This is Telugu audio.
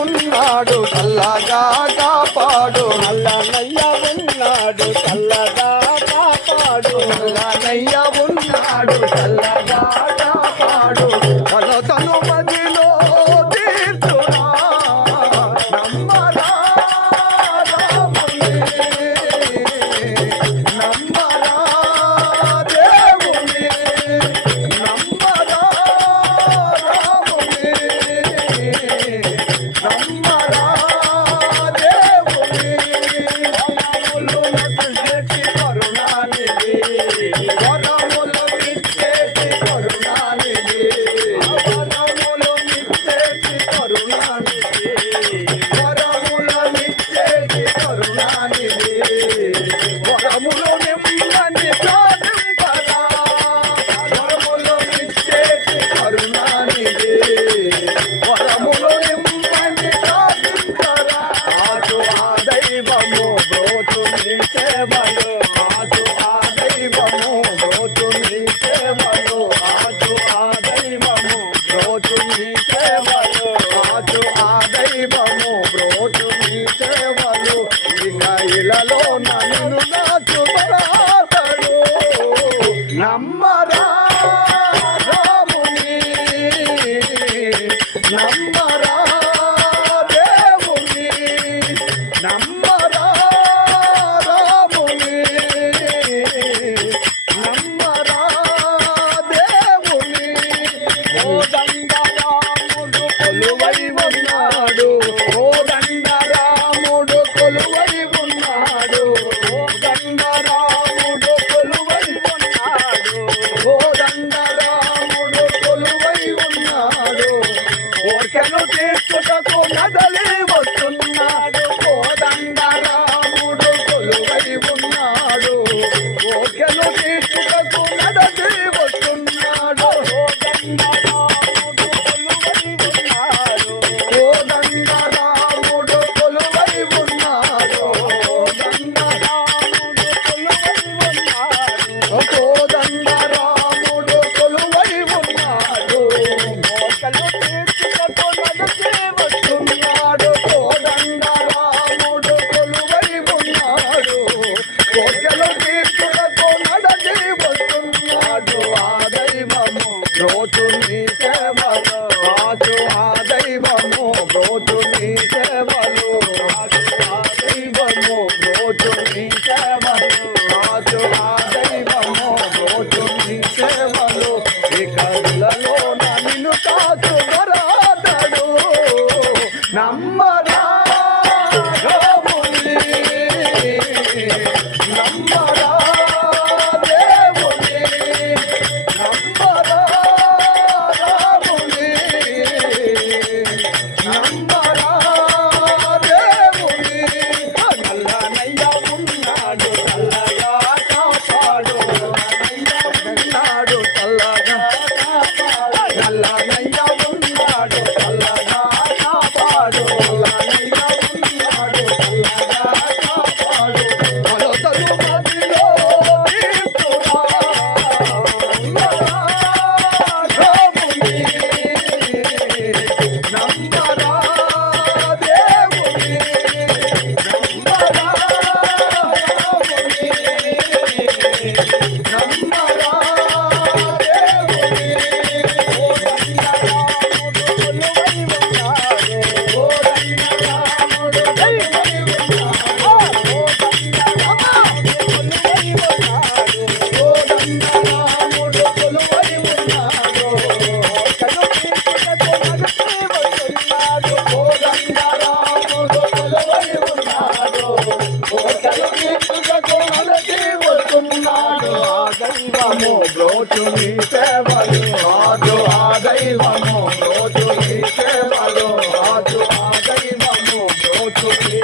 ఉన్నాడు చల్లగా కాపాడు నల్లనయ్య ఉన్నాడు చల్లగా కాపాడు నల్లనయ్య ఉన్నాడు చల్లగా కాపాడు తను మదిలో తీర్చురా నమ్మరా రాముని నమ్మరా దేవుని నమ్మరా రాముని నమ్మరా దేవుని వరములు ఇచ్చేటి కరుణానిధి వరములు ఇచ్చేటి కరుణానిధి వరములు ఇచ్చేటి కరుణానిధి వరములు ఇచ్చేటి కరుణానిధి వరములు నిమ్మని ప్రార్థింపరా వరములు ఇచ్చేటి కరుణానిధి వరములు నిమ్మని ప్రార్థింపరా ఆజు ఆ దైవము బ్రోచు నీ సేవలు ఆజు ఆ దైవము బ్రోచు నీ సేవలు ఆజు ఆ దైవము బ్రోచు నీ సేవలు ఆజు ఆ దైవము బ్రోచు నీ సేవలు ఇక ఇలలో నన్ను నాచుబరాతడు నమ్మరా రాముని నమ్మరా దేవుని నమ్మరా రాముని నమ్మరా దేవుని కోదండరాముడు కొలువై ఉన్నాడు కోదండరాముడు కొలువై ఉన్నాడు కోదండరాముడు కొలువై ఉన్నాడు కోదండరాముడు కొలువై ఉన్నాడు కోర్కెలు తీర్చుటకు నదలి వస్తున్నాడు కోదండరాముడు కొలువై ఉన్నాడు కోర్కెలు తీర్చుటకు నదలి వస్తున్నాడు కోదండరాముడు కొలువై ఉన్నాడు కోదండరాముడు కొలువై ఉన్నాడు కోదండరాముడు కొలువై ఉన్నాడు కోర్కెలు తీర్చుటకు నదలి వస్తున్నాడు కోదండరాముడు కొలువై ఉన్నాడు కోర్కెలు తీర్చుటకు నదలి వస్తున్నాడు ఆ దైవము బ్రోచు నీ సేవలు రాజు ఆ దైవము బ్రోచు నీ సేవలు రాజు ఆ దైవము బ్రోచు నీ సేవలు రాజు ఆ దైవము బ్రోచు నీ సేవలు ఇకలలో నిన్ను కాచు వరాదడు నమ్మరా రాముని నమ్మరా దేవుని నమ్మరా రాముని నమ్మరా దేవుని నల్లనయ్య ఉన్నాడు చల్లగా కాపాడు ఉన్నాడు చల్లగా నల్లనయ్య ఉన్నాడు చల్లగా కాపాడు నల్లనయ్య ఉన్నాడు చల్లగా కాపాడు వరదలు మదిలో తీర్చురా నమ్మరా రాముని నమ్మరా దేవుని నమ్మరా రాముని నమ్మరా దేవుని కోదండరాముడు కొలువై ఉన్నాడు కోదండరాముడు కొలువై ఉన్నాడు కోదండరాముడు కొలువై ఉన్నాడు కోర్కెలు తీర్చుటకు నదలి వస్తున్నాడు ఆ దైవము బ్రోచు నీ సేవలు రాజు ఆ దైవము బ్రోచు నీ సేవలు రాజు ఆ దైవము బ్రోచు నీ